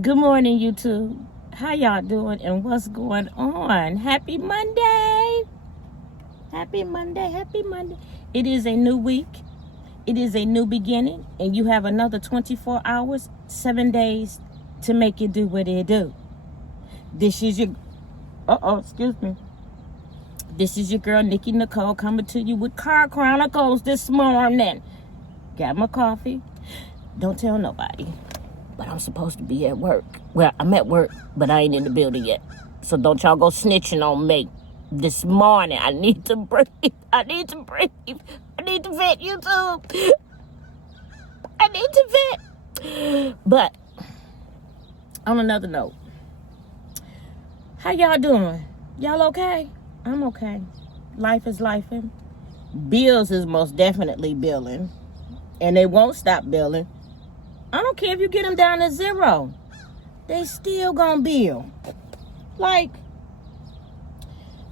Good morning, YouTube. How y'all doing and what's going on? Happy Monday. Happy Monday. Happy Monday. It is a new week. It is a new beginning. And you have another 24 hours, 7 days to make it do what it do. This is your... excuse me. This is your girl, Nikki Nicole, coming to you with Car Chronicles this morning. Got my coffee. Don't tell nobody. But I'm supposed to be at work. Well, I'm at work, but I ain't in the building yet. So don't y'all go snitching on me. This morning, I need to breathe. I need to breathe. I need to vent, YouTube. I need to vent. But, on another note, how y'all doing? Y'all okay? I'm okay. Life is lifing. Bills is most definitely billing. And they won't stop billing. I don't care if you get them down to zero. They still gonna bill. Like,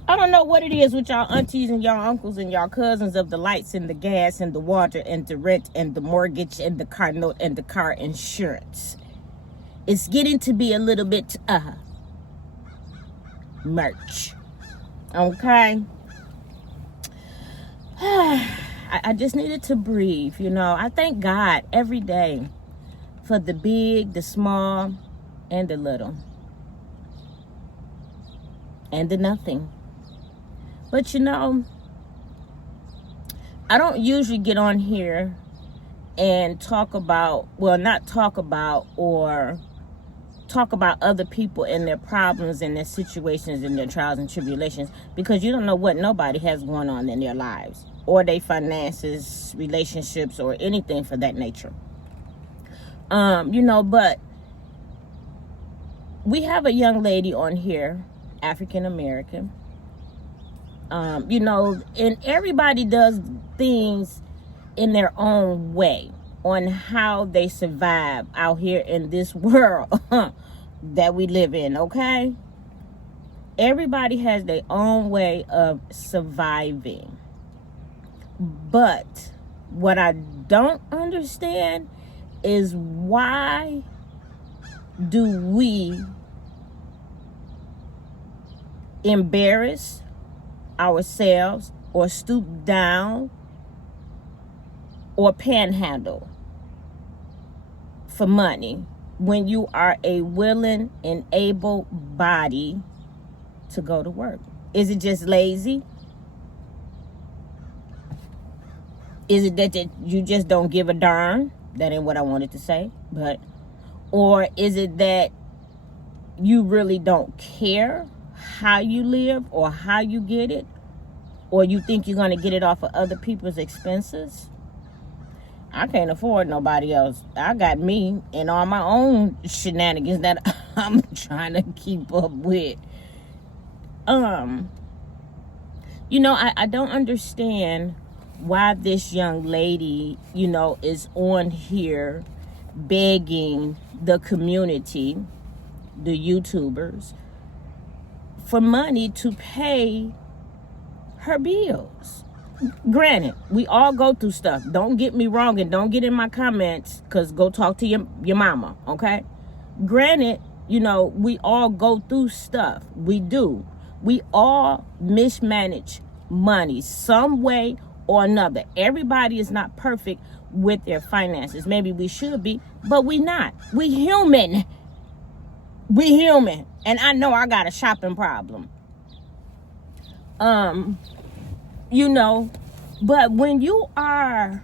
I don't know what it is with y'all aunties and y'all uncles and y'all cousins of the lights and the gas and the water and the rent and the mortgage and the car note and the car insurance. It's getting to be a little bit, merch. Okay? I just needed to breathe, you know. I thank God every day for the big, the small, and the little. And the nothing. But you know, I don't usually get on here and talk about, well, not talk about, or talk about other people and their problems and their situations and their trials and tribulations, because you don't know what nobody has going on in their lives, or their finances, relationships, or anything for that nature. You know, but we have a young lady on here, African American. You know, and everybody does things in their own way on how they survive out here in this world that we live in, okay? Everybody has their own way of surviving. But what I don't understand is, why do we embarrass ourselves or stoop down or panhandle for money when you are a willing and able body to go to work? Is it just lazy? Is it that you just don't give a darn? That ain't what I wanted to say, but, or is it that you really don't care how you live or how you get it, or you think you're going to get it off of other people's expenses? I can't afford nobody else. I got me and all my own shenanigans that I'm trying to keep up with. You know, I don't understand why this young lady, you know, is on here begging the community, the YouTubers, for money to pay her bills. Granted, we all go through stuff. Don't get me wrong, and don't get in my comments, because go talk to your mama, okay? Granted, you know, we all go through stuff. We do. We all mismanage money some way or another. Everybody is not perfect with their finances. Maybe we should be, but we not. We human. We human. And I know I got a shopping problem. You know, but when you are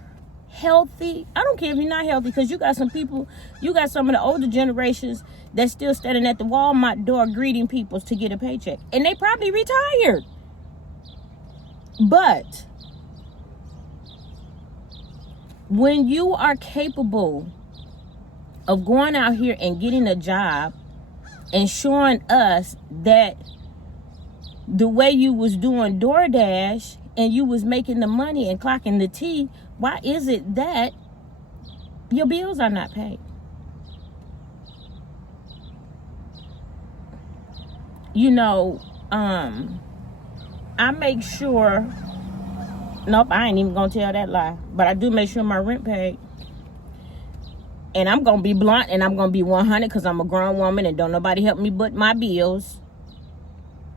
healthy, I don't care if you're not healthy, because you got some people, you got some of the older generations that's still standing at the Walmart door greeting people to get a paycheck. And they probably retired. But when you are capable of going out here and getting a job and showing us that the way you was doing DoorDash and you was making the money and clocking the T, why is it that your bills are not paid? You know, I make sure, nope, I ain't even gonna tell that lie, but I do make sure my rent paid. And I'm going to be blunt and I'm going to be 100 because I'm a grown woman and don't nobody help me but my bills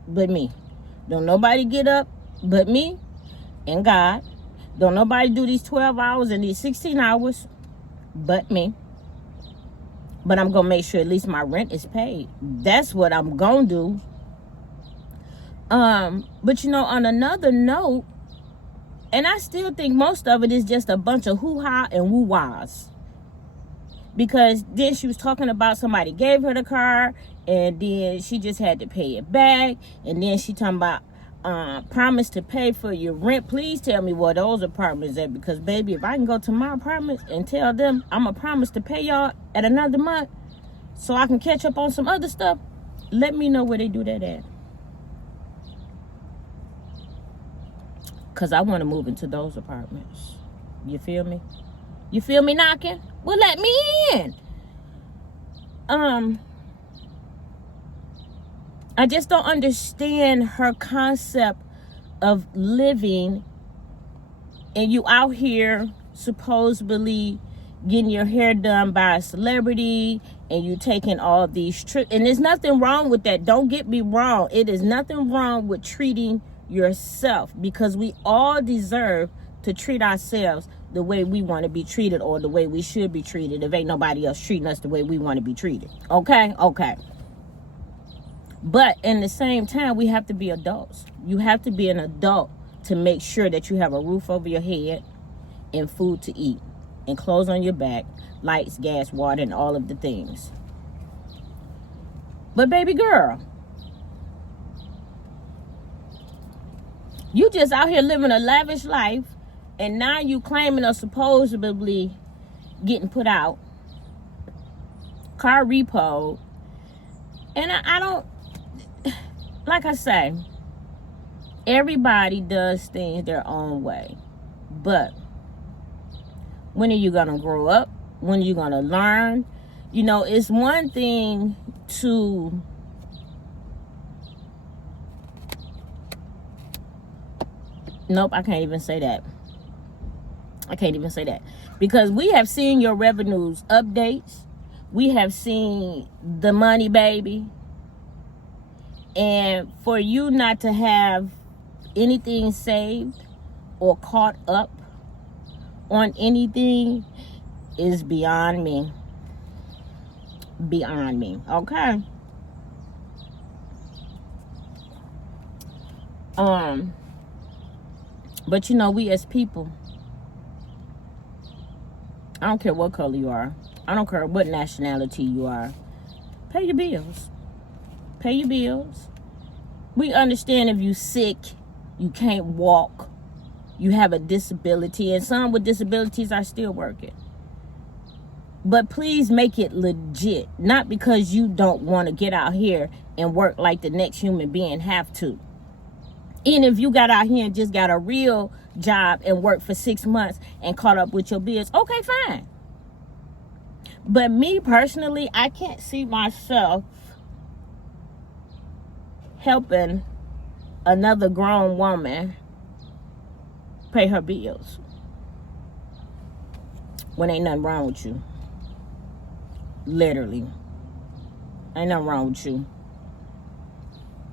but me. Don't nobody get up but me and God. Don't nobody do these 12 hours and these 16 hours but me. But I'm going to make sure at least my rent is paid. That's what I'm going to do. But you know, on another note, and I still think most of it is just a bunch of hoo-ha and woo-wahs. Because then she was talking about somebody gave her the car and then she just had to pay it back. And then she talking about promise to pay for your rent. Please tell me where those apartments at, because baby, if I can go to my apartments and tell them I'm a promise to pay y'all at another month so I can catch up on some other stuff, let me know where they do that at. Because I want to move into those apartments. You feel me? You feel me knocking? Well, let me in. I just don't understand her concept of living and you out here supposedly getting your hair done by a celebrity and you taking all these trips. And there's nothing wrong with that. Don't get me wrong. It is nothing wrong with treating yourself, because we all deserve to treat ourselves the way we want to be treated, or the way we should be treated, if ain't nobody else treating us the way we want to be treated. Okay. But in the same time, we have to be adults. You have to be an adult to make sure that you have a roof over your head and food to eat and clothes on your back, lights, gas, water, and all of the things. But baby girl, you just out here living a lavish life, and now you claiming or supposedly getting put out, car repo. And I don't, like I say, everybody does things their own way. But when are you going to grow up? When are you going to learn? You know, it's one thing to nope, I can't even say that. Because we have seen your revenues updates. We have seen the money, baby. And for you not to have anything saved or caught up on anything is beyond me. Beyond me. Okay. But you know, we as people, I don't care what color you are. I don't care what nationality you are. Pay your bills. Pay your bills. We understand if you sick, you can't walk, you have a disability, and some with disabilities are still working. But please make it legit. Not because you don't want to get out here and work like the next human being have to. And if you got out here and just got a real job and worked for 6 months and caught up with your bills, okay, fine. But me personally, I can't see myself helping another grown woman pay her bills when ain't nothing wrong with you. Literally. Ain't nothing wrong with you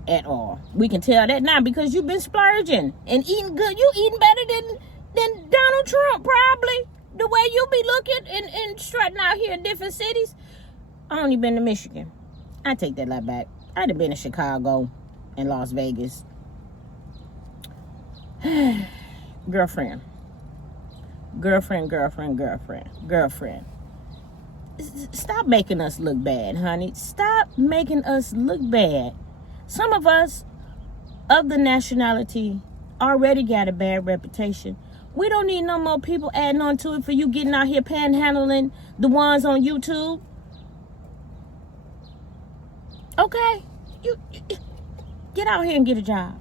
at all. We can tell that now because you've been splurging and eating good. You eating better than Donald Trump, probably. The way you be looking and strutting out here in different cities. I only been to Michigan. I take that lot back. I'd have been to Chicago and Las Vegas. Girlfriend. Stop making us look bad, honey. Stop making us look bad. Some of us of the nationality already got a bad reputation. We don't need no more people adding on to it for you getting out here panhandling the ones on YouTube. Okay? You get out here and get a job.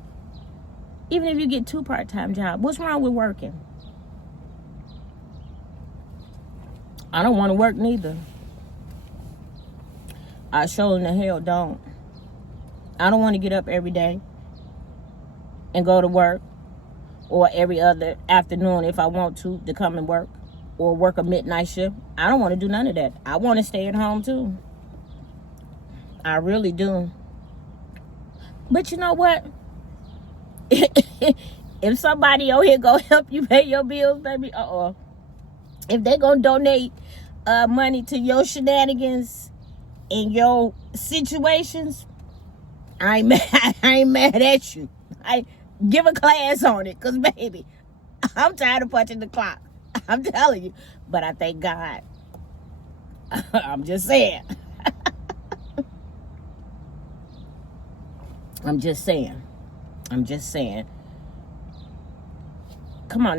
Even if you get 2 part-time jobs. What's wrong with working? I don't want to work neither. I sure in the hell don't. I don't want to get up every day and go to work, or every other afternoon if I want to come and work. or work a midnight shift. I don't want to do none of that. I want to stay at home too. I really do. But you know what? If somebody out here go help you pay your bills, baby, if they gonna donate money to your shenanigans and your situations, I ain't mad at you. I give a class on it, cause baby, I'm tired of punching the clock. I'm telling you. But I thank God. I'm just saying. I'm just saying. Come on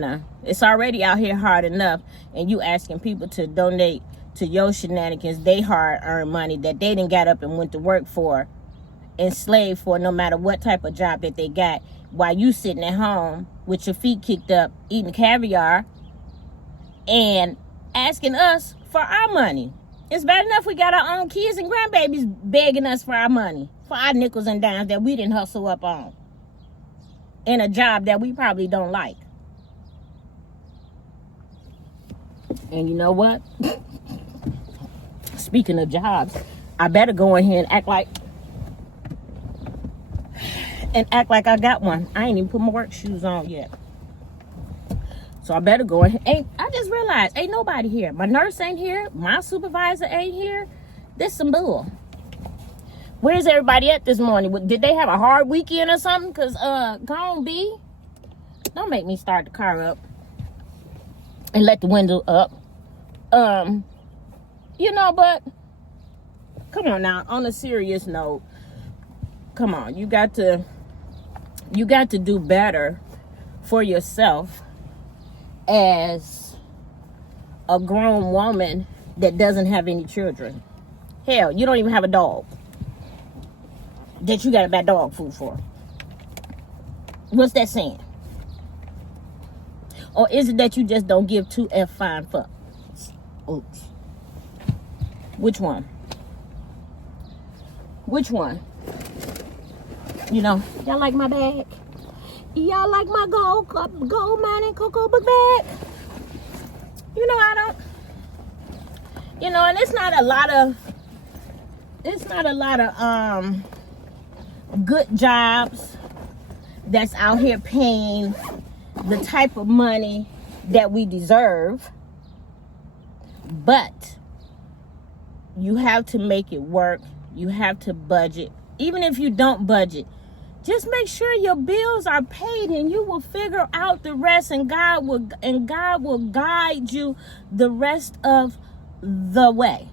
now. It's already out here hard enough, and you asking people to donate to your shenanigans, they hard-earned money that they done got up and went to work for, enslaved for, no matter what type of job that they got, while you sitting at home with your feet kicked up, eating caviar, and asking us for our money. It's bad enough we got our own kids and grandbabies begging us for our money, for our nickels and dimes that we didn't hustle up on, in a job that we probably don't like. And you know what? Speaking of jobs, I better go in here and act like I got one. I ain't even put my work shoes on yet. So I better go in. I just realized ain't nobody here. My nurse ain't here. My supervisor ain't here. This some bull. Where's everybody at this morning? Did they have a hard weekend or something? Cause gone be. Don't make me start the car up and let the window up. But come on now. On a serious note, come on. You got to do better for yourself as a grown woman that doesn't have any children. Hell, you don't even have a dog that you got to buy dog food for. What's that saying? Or is it that you just don't give two fine fucks? Oops. Which one? Y'all like my bag? Y'all like my gold mining cocoa book bag? I don't. And it's not a lot of good jobs that's out here paying the type of money that we deserve. But you have to make it work. You have to budget. Even if you don't budget, just make sure your bills are paid, and you will figure out the rest, and God will guide you the rest of the way.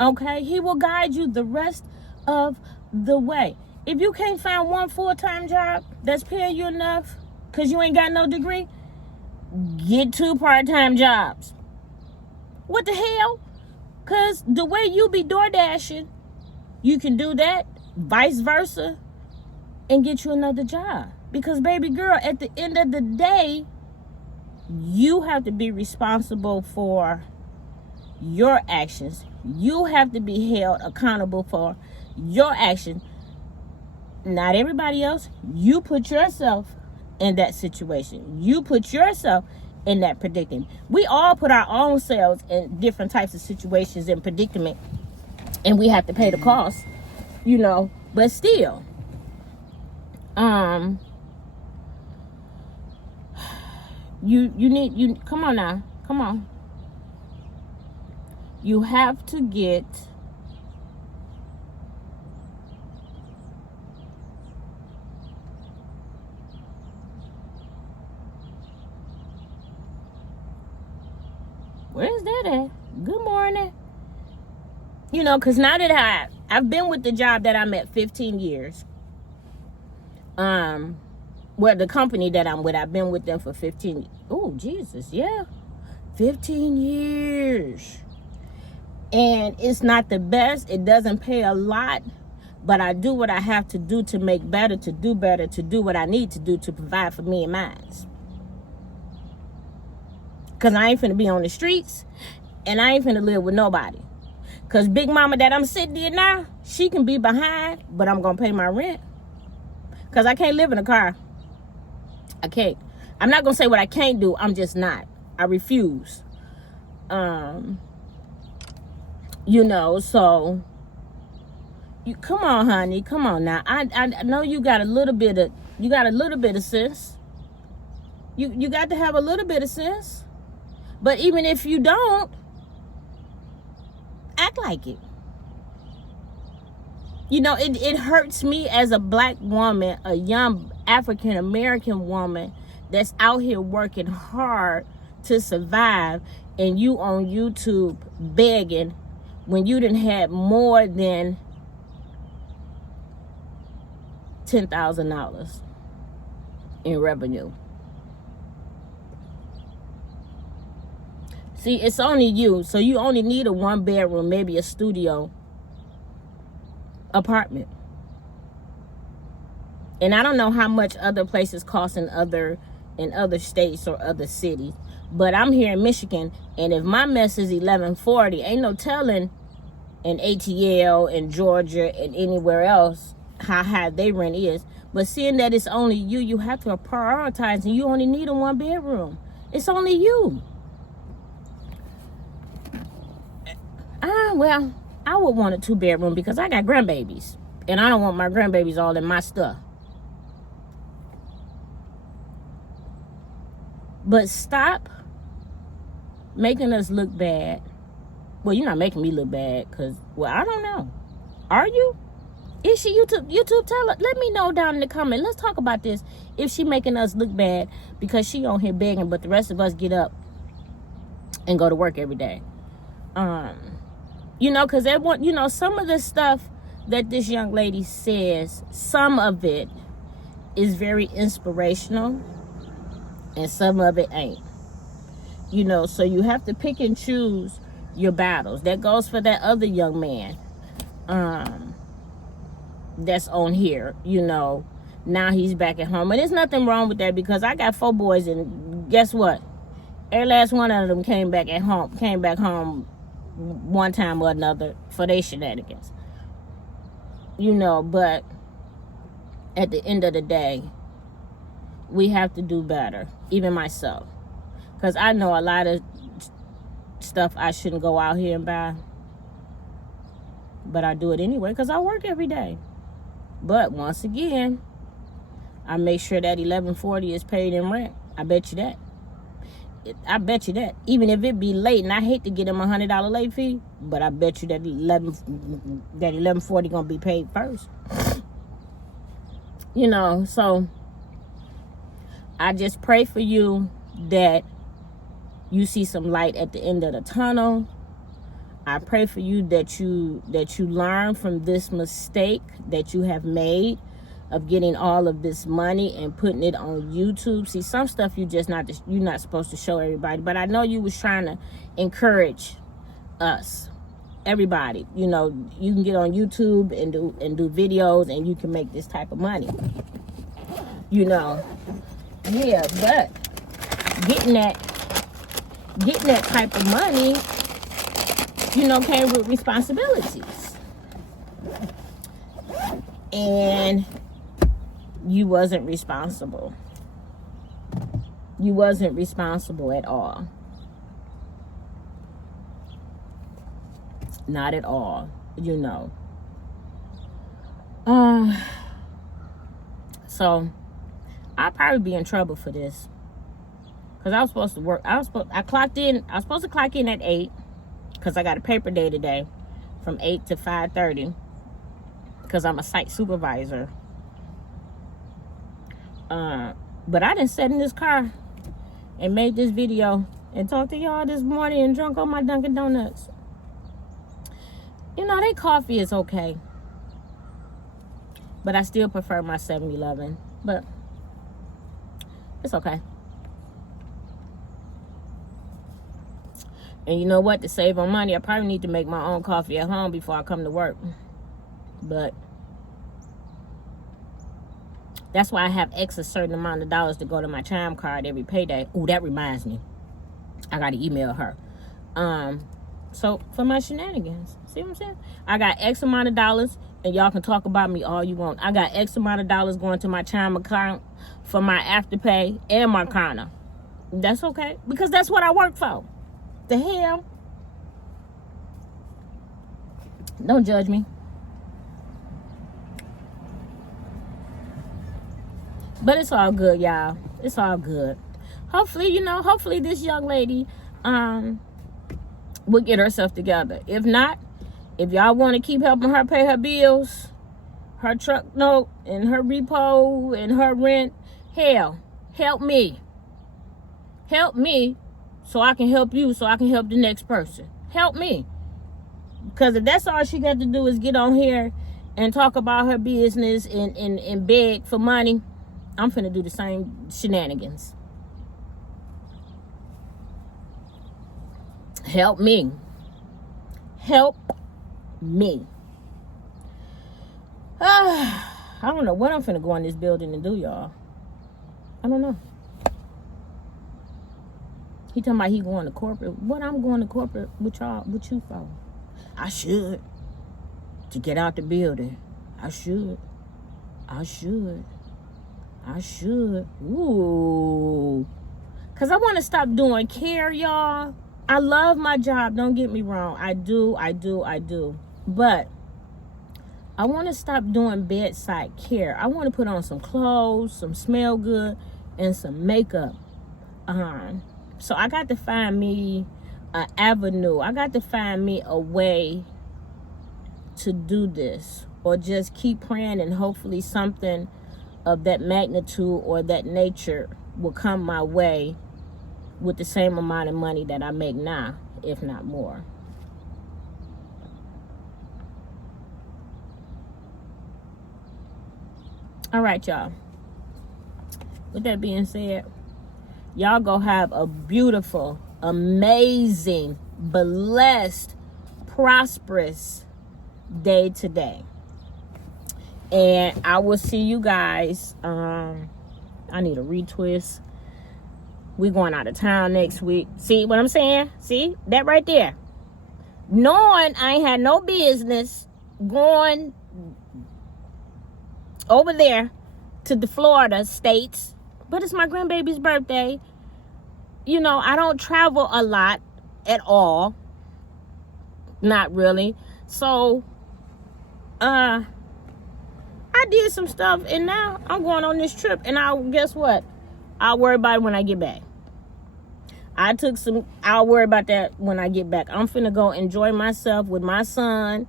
Okay? He will guide you the rest of the way. If you can't find one full-time job that's paying you enough because you ain't got no degree, get 2 part-time jobs. What the hell? Because the way you be door dashing, you can do that, vice versa, and get you another job. Because, baby girl, at the end of the day, you have to be responsible for your actions. You have to be held accountable for your actions. Not everybody else. You put yourself in that situation. You put yourself in that predicament. We all put our own selves in different types of situations and predicament, and we have to pay the cost, but still, come on now, come on. You have to get where's that at? Good morning. Because now that I've been with the job that I'm at 15 years. The company that I'm with, I've been with them for 15. Oh, Jesus, yeah. 15 years. And it's not the best. It doesn't pay a lot. But I do what I have to do to make better, to do what I need to do to provide for me and mine. Because I ain't finna be on the streets, and I ain't finna live with nobody. Because Big Mama that I'm sitting in now, she can be behind, but I'm going to pay my rent. Because I can't live in a car. I can't. I'm not gonna say what I can't do. I'm just not. I refuse. You know, so you come on, honey, come on now. I know you got a little bit of sense. You got to have a little bit of sense. But even if you don't, act like it. You know, it hurts me as a black woman, a young African American woman that's out here working hard to survive, and you on YouTube begging when you didn't have more than $10,000 in revenue. See, it's only you, so you only need a 1-bedroom, maybe a studio apartment. And I don't know how much other places cost in other states or other cities, but I'm here in Michigan, and if my mess is $11.40, ain't no telling in ATL and Georgia and anywhere else how high their rent is. But seeing that it's only you, you have to prioritize, and you only need a 1-bedroom. It's only you. Well, I would want a 2-bedroom because I got grandbabies, and I don't want my grandbabies all in my stuff. But stop making us look bad. Well, you're not making me look bad, because, well, I don't know. Are you? Is she? YouTube, tell her. Let me know down in the comment. Let's talk about this. If she making us look bad because she on here begging, but the rest of us get up and go to work every day. You know, because they want, you know, some of the stuff that this young lady says, some of it is very inspirational, and some of it ain't. You know, so you have to pick and choose your battles. That goes for that other young man that's on here. You know, now he's back at home, and there's nothing wrong with that, because I got 4 boys, and guess what? Every last one of them came back home one time or another for their shenanigans. You know, but at the end of the day, we have to do better. Even myself, because I know a lot of stuff I shouldn't go out here and buy, but I do it anyway because I work every day. But once again, I make sure that $11.40 is paid in rent. I bet you that. Even if it be late, and I hate to get him a $100 late fee, but I bet you that $11.40 gonna be paid first. You know, so I just pray for you that you see some light at the end of the tunnel. I pray for you that you learn from this mistake that you have made of getting all of this money and putting it on YouTube. See, some stuff you're not supposed to show everybody, but I know you was trying to encourage us, everybody. You know, you can get on YouTube and do videos, and you can make this type of money. You know, yeah, but getting that type of money, you know, came with responsibilities, and you wasn't responsible. You wasn't responsible at all. Not at all, you know. So I'll probably be in trouble for this, because I was supposed to work. I was supposed to clock in at 8, because I got a paper day today from 8 to 5:30, because I'm a site supervisor. But I done sat in this car and made this video and talked to y'all this morning and drunk on my Dunkin' Donuts. You know, their coffee is okay, but I still prefer my 7-Eleven. But it's okay. And you know what? To save on money, I probably need to make my own coffee at home before I come to work. But that's why I have a certain amount of dollars to go to my chime card every payday. Ooh, that reminds me. I got to email her. So, for my shenanigans. See what I'm saying? I got X amount of dollars, and y'all can talk about me all you want. I got X amount of dollars going to my chime account for my Afterpay and my Klarna. That's okay, because that's what I work for. The hell? Don't judge me. But it's all good, y'all. It's all good. Hopefully this young lady will get herself together. If not, if y'all want to keep helping her pay her bills, her truck note, and her repo, and her rent, hell, help me. Help me so I can help you, so I can help the next person. Help me. Because if that's all she got to do is get on here and talk about her business and beg for money, I'm finna do the same shenanigans. Help me. Help me. I don't know what I'm finna go in this building and do, y'all. I don't know. He talking about he going to corporate. What I'm going to corporate with y'all, with you for? I should. To get out the building. I should. Ooh. Because I want to stop doing care, y'all. I love my job. Don't get me wrong. I do. But I want to stop doing bedside care. I want to put on some clothes, some smell good, and some makeup. So I got to find me an avenue. I got to find me a way to do this, or just keep praying and hopefully something of that magnitude or that nature will come my way with the same amount of money that I make now, if not more. All right, y'all. With that being said, y'all go have a beautiful, amazing, blessed, prosperous day today. And I will see you guys. I need a retwist. We going out of town next week. See what I'm saying? See? That right there. Knowing I ain't had no business going over there to the Florida states. But it's my grandbaby's birthday. You know, I don't travel a lot at all. Not really. So, I did some stuff, and now I'm going on this trip, and guess what? I'll worry about it when I get back. I'll worry about that when I get back. I'm finna go enjoy myself with my son,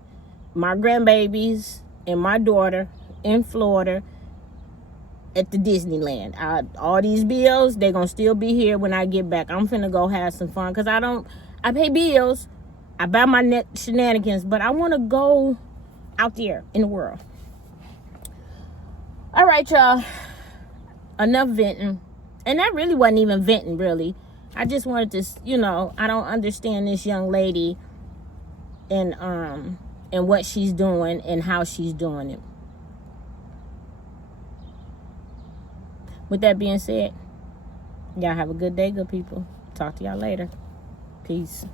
my grandbabies, and my daughter in Florida at the Disneyland. All these bills, they're gonna still be here when I get back. I'm finna go have some fun, because I pay bills, I buy my net shenanigans, but I want to go out there in the world. All right, y'all. Enough venting. And that really wasn't even venting, really. I just wanted to, I don't understand this young lady and what she's doing and how she's doing it. With that being said, y'all have a good day, good people. Talk to y'all later. Peace.